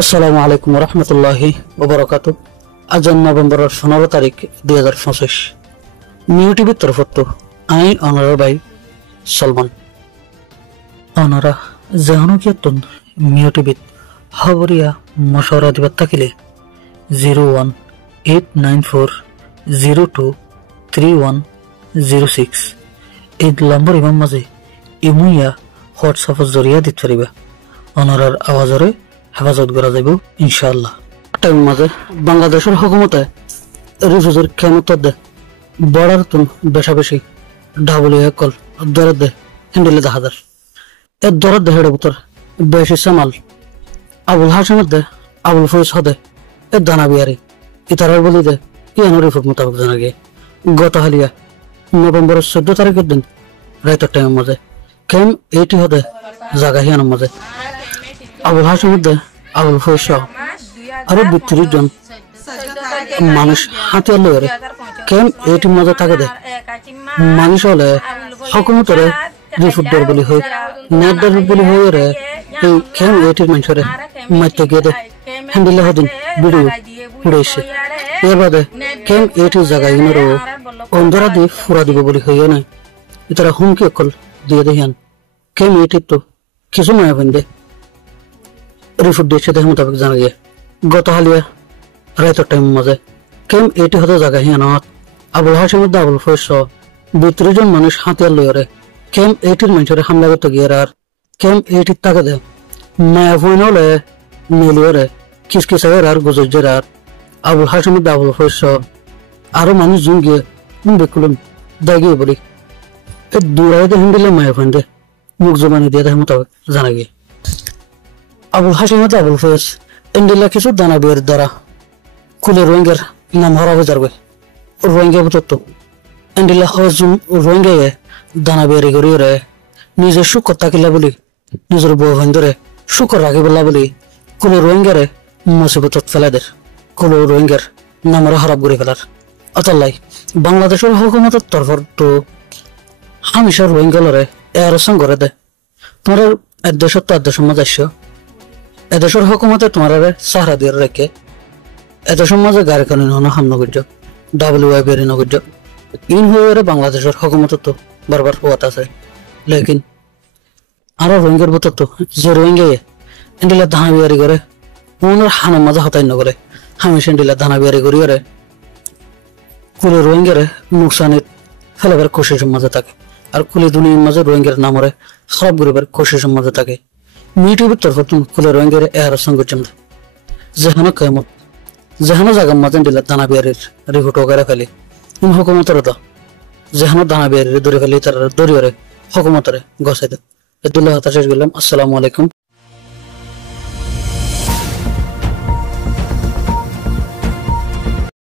আসসালামু আলাইকুম রহমতুল্লাহি ওবরাকাতু। আজ নভেম্বর 15 তারিখ 2025। নিউ টিভির তরফত আই অনার ভাই সলমান অনারা জাহানুকিয়াতন নিউ টিভিত খবরিয়া মশওয়ারা দিবার থাকিলে 01894023106 এই নম্বর ইমাম মাঝে ইমুইয়া হোয়াটসঅ্যাপের জরিয়া দিতে পারিবা। অনারার আওয়াজরে হেফাজত করা যাব ইনশাআল্লাহ। টাইম মাঝে বাংলাদেশের হুকুমতে রিফিউজির ক্ষমতা দে বর্ডার তুন বেশা বেশি ডাবলি কল দরদ দে হিন্দিলে 10,000 এর দরদ দে হেড বুতর বেশি সামাল আবুল হাসিমের দে আবুল ফৈজ হদে এর দানা বিয়ারি ইতারার বলি দে ইয়ানো রিপোর্ট মোতাবেক জানা গিয়ে গত হালিয়া নভেম্বরের 14 তারিখের দিন রাইতের টাইমের মাঝে কেম এইটি হদে জাগা হিয়ানোর মাঝে আবুল হাসিমের দে আবুল ফৈজ সহ আরো 32 জন মানুষ হাতিয়ার লয়ে কেম এইটির মাঝে থাকে দে মানুষ হলে হুকুমতের রিপোর্ট দর বলি হই নেট দর বলি হই রে এই কেম এইটির মানুষরে মাইতে গিয়ে দে হ্যান্ডিলে হদিন ভিডিও উড়াইছে এর বাদে কেম এইটির জায়গায় ইনারও অন্ধরা দিয়ে ফুরা দিব বলি হইয়া নাই ইতারা হুমকি অকল দিয়ে দেহিয়ান কেম এইটির তো কিছু মায়া দে রিপোর্ট দিয়েছে দেহ মোতাবেক জানা গিয়ে গত হালিয়া রাইতের টাইম মাঝে কেম এইটি হতে জায়গা হিয়ানত আবুল হাসিমের দা আবুল ফৈজ 32 জন মানুষ হাতিয়ার লইরে কেম এইটির মানুষের হামলা করতে গিয়ে আর কেম এইটির তাকে দে মায়া ফোন হলে নেলিওরে কিসকিসাগের আর গুজর আর আবুল হাসিমের দা আবুল ফৈজ আরো মানুষ জুন গিয়ে বেকুলুম দাগিয়ে বলি এই দূরাই দে হিন্দিলে মায়া ফোন দে মুখ জমানি দিয়ে দেহ মোতাবেক জানা গিয়ে আবুল হাসিমের দা আবুল ফৈজ ইন্ডিলা কিছু দানা বিয়ের দ্বারা কুলে রোহিঙ্গার নাম হরা হয়ে যাবে রোহিঙ্গা বুতত্ব ইন্ডিলা হজুম রোহিঙ্গায় দানা বিয়ারি করিয়ে রে নিজের শুকর থাকিলা বলি নিজের বউ ধরে শুকর রাখিবলা বলি কুলে রোহিঙ্গারে মুসিবত ফেলাদের কুলে রোহিঙ্গার নামরা খারাপ করে ফেলার অতাল্লাই বাংলাদেশের হুকুমতের তরফর তো হামেশা রোহিঙ্গালরে এর সঙ্গে দে তোমার এক দেশের তো এক দেশের মাঝে আসছো এদেশের হুকুমতে তোমার সাহারা দিয়ে রেখে এদেশের মাঝে গাড়ি কানুন হন হাম নগর্য WI বেরি নগর্য ইন হয়ে বাংলাদেশের হুকুমত তো বারবার হওয়াত আছে লেকিন আরো রোহিঙ্গার ভূত তো যে রোহিঙ্গায় এন্ডিলা ধানা বিয়ারি করে ওনার হানের মাঝে হতাই নগরে হামেশা এন্ডিলা ধানা বিয়ারি করিয়ে কুলে রোহিঙ্গারে নুকসানের ফেলাবার কোশিশের মাঝে থাকে আর কুলে দুনিয়ার মাঝে রোহিঙ্গার নামরে খারাপ করিবার কোশিশের মাঝে থাকে মিউটিউবের তরফ কুলে রোহিঙ্গারে এর সঙ্গে জমে যেখানে কেমত যেখানে জায়গা মাঝে দিলে দানা বিয়ারির রিপোর্ট করে ফেলি ইন হুকুমতের তো যেখানে দানা বিয়ারির দৌড়ে ফেলি তার দৌড়িয়ে হুকুমতের গছাই দেয়। দুল্লাহ শেষ গেলাম। আসসালামু আলাইকুম।